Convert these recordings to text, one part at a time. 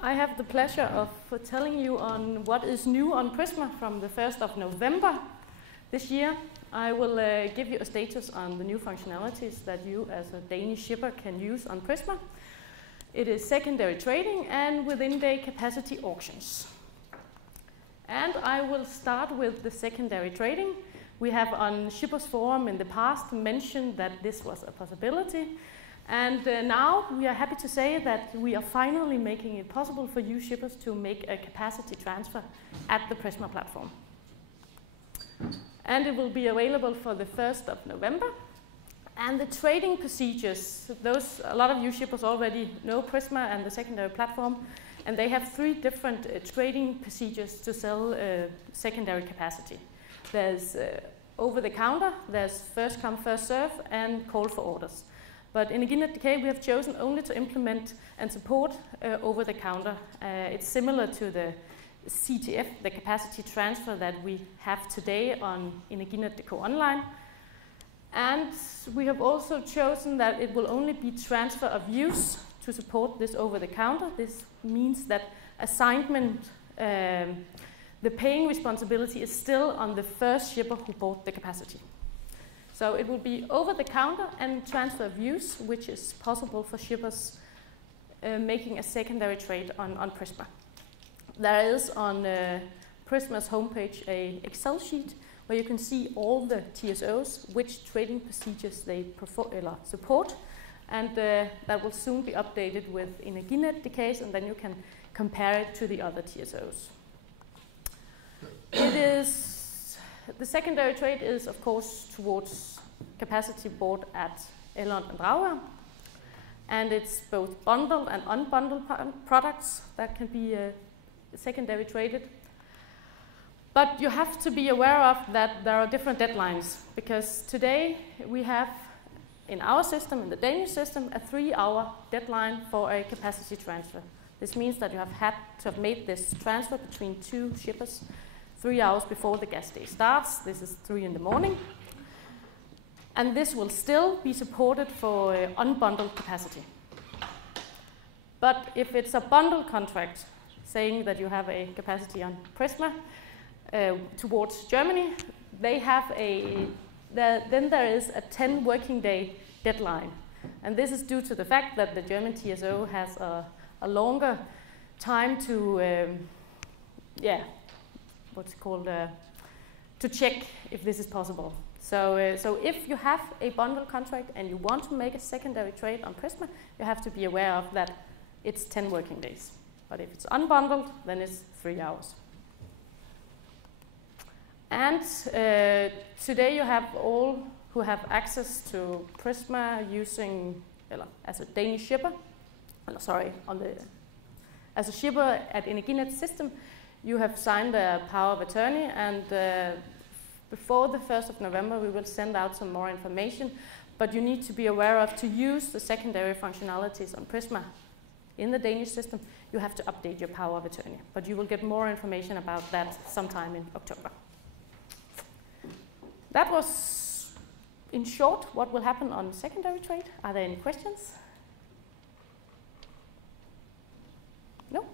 I have the pleasure of telling you on what is new on PRISMA from the 1st of November this year. I will give you a status on the new functionalities that you as a Danish shipper can use on PRISMA. It is secondary trading and within-day capacity auctions. And I will start with the secondary trading. We have on Shippers Forum in the past mentioned that this was a possibility. And now we are happy to say that we are finally making it possible for you shippers to make a capacity transfer at the PRISMA platform. And it will be available for the 1st of November. And the trading procedures, a lot of you shippers already know PRISMA and the secondary platform, and they have 3 different trading procedures to sell secondary capacity. There's over the counter, there's first come, first serve, and call for orders. But in Energinet.dk, we have chosen only to implement and support over the counter. It's similar to the CTF, the capacity transfer that we have today on Energinet.dk online. And we have also chosen that it will only be transfer of use to support this over the counter. This means that assignment, the paying responsibility is still on the first shipper who bought the capacity. So it will be over the counter and transfer of use, which is possible for shippers making a secondary trade on PRISMA. There is on PRISMA's homepage an Excel sheet where you can see all the TSOs, which trading procedures they support, and that will soon be updated with Energinet.dk, and then you can compare it to the other TSOs. The secondary trade is, of course, towards capacity bought at Elland and Dragør, and it's both bundled and unbundled products that can be secondary traded. But you have to be aware of that there are different deadlines, because today we have, in our system, in the Danish system, a 3-hour deadline for a capacity transfer. This means that you have had to have made this transfer between 2 shippers 3 hours before the gas day starts. This is 3 in the morning. And this will still be supported for unbundled capacity. But if it's a bundled contract, saying that you have a capacity on PRISMA towards Germany, they have then there is a 10 working day deadline. And this is due to the fact that the German TSO has a longer time to, to check if this is possible. So if you have a bundle contract and you want to make a secondary trade on PRISMA, you have to be aware of that it's 10 working days. But if it's unbundled, then it's 3 hours. And today you have all who have access to PRISMA using, as a Danish shipper, as a shipper at Energinet system, you have signed a power of attorney, and before the 1st of November we will send out some more information, but you need to be aware of to use the secondary functionalities on PRISMA in the Danish system, you have to update your power of attorney. But you will get more information about that sometime in October. That was, in short, what will happen on secondary trade. Are there any questions? No?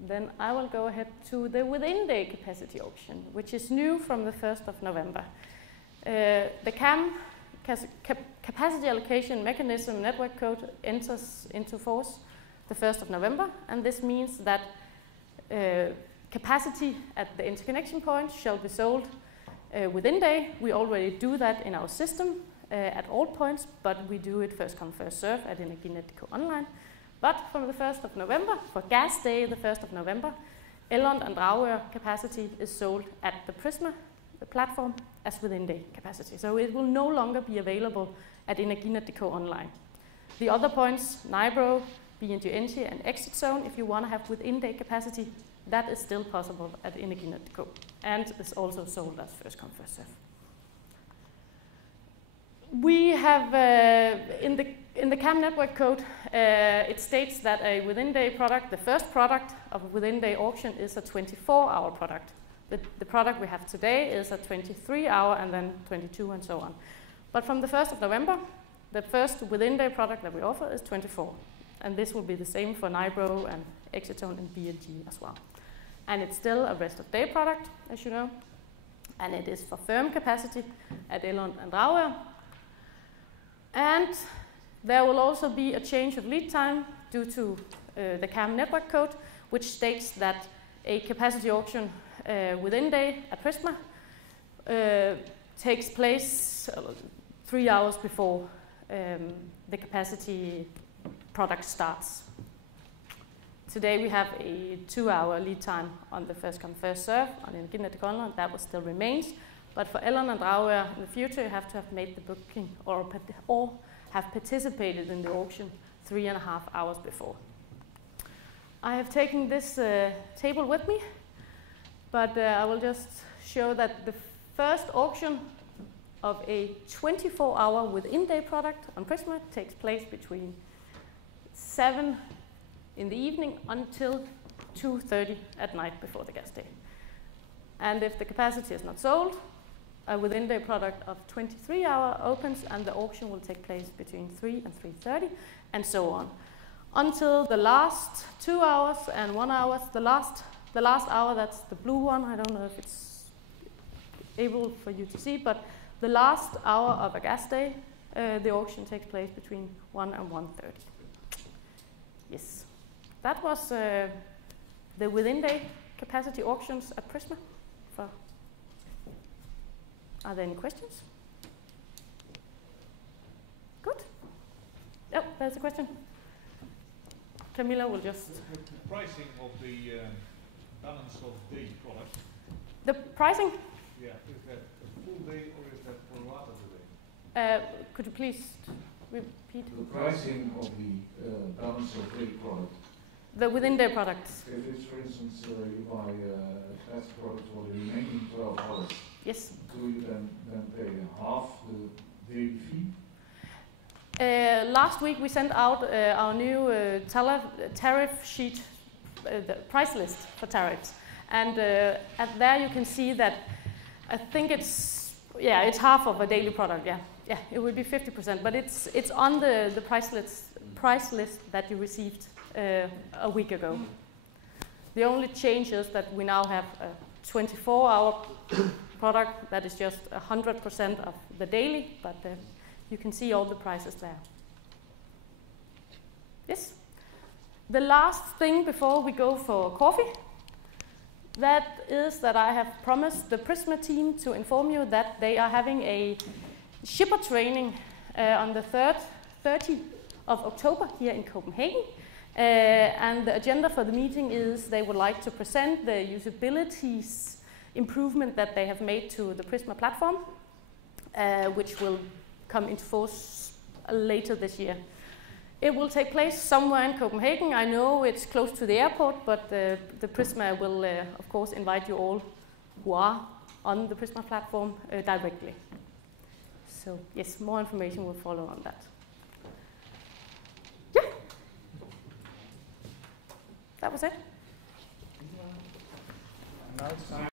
Then I will go ahead to the within-day capacity auction, which is new from the 1st of November. The CAM, Capacity Allocation Mechanism Network Code, enters into force the 1st of November, and this means that capacity at the interconnection point shall be sold within day. We already do that in our system at all points, but we do it first come, first serve at Energinet.dk online. But from the 1st of November, for gas day, the 1st of November, Elland and Dragør capacity is sold at the PRISMA platform as within-day capacity. So it will no longer be available at Energinet.dk online. The other points, Nybro, BNG and Exit Zone, if you want to have within-day capacity, that is still possible at Energinet.dk, and is also sold as first come, first serve. We have, in the CAM network code, it states that a within-day product, the first product of a within-day auction, is a 24-hour product. The product we have today is a 23-hour and then 22 and so on. But from the 1st of November, the first within-day product that we offer is 24. And this will be the same for Nibro and Excitone and BLG as well. And it's still a rest of day product, as you know. And it is for firm capacity at Elund and Dragør. And there will also be a change of lead time due to the CAM network code, which states that a capacity auction within day at PRISMA takes place 3 hours before the capacity product starts. Today we have a 2-hour lead time on the first come first serve on Energinet.dk. That will still remains, but for Elund and Dragør in the future you have to have made the booking or have participated in the auction 3.5 hours before. I have taken this table with me, but I will just show that the first auction of a 24-hour within-day product on PRISMA takes place between 7 in the evening until 2:30 at night before the gas day. And if the capacity is not sold, a within-day product of 23-hour opens and the auction will take place between 3 and 3:30 and so on. Until the last 2 hours and 1 hour, the last hour, that's the blue one, I don't know if it's able for you to see, but the last hour of a gas day, the auction takes place between 1 and 1:30. Yes, that was the within-day capacity auctions at PRISMA. Are there any questions? Good. Oh, there's a question. Camilla will just... The pricing of the balance of day product. The pricing? Yeah, is that a full day or is that for a lot of the day? Could you please repeat? The pricing of the balance of day product. The within-day products. If it's, for instance, you buy a capacity product for the remaining 12 hours, yes. do you then pay half the daily fee? Last week we sent out our new tariff sheet, the price list for tariffs. And there you can see that I think it's half of a daily product, yeah. Yeah, it would be 50%, but it's on the price list that you received a week ago. The only change is that we now have a 24-hour product that is just 100% of the daily, but you can see all the prices there. Yes? The last thing before we go for coffee, that is that I have promised the PRISMA team to inform you that they are having a shipper training on the 30th of October here in Copenhagen. And the agenda for the meeting is they would like to present the usabilities improvement that they have made to the PRISMA platform, which will come into force later this year. It will take place somewhere in Copenhagen. I know it's close to the airport, but the PRISMA will, of course, invite you all who are on the PRISMA platform directly. So, yes, more information will follow on that. Yeah. That was it.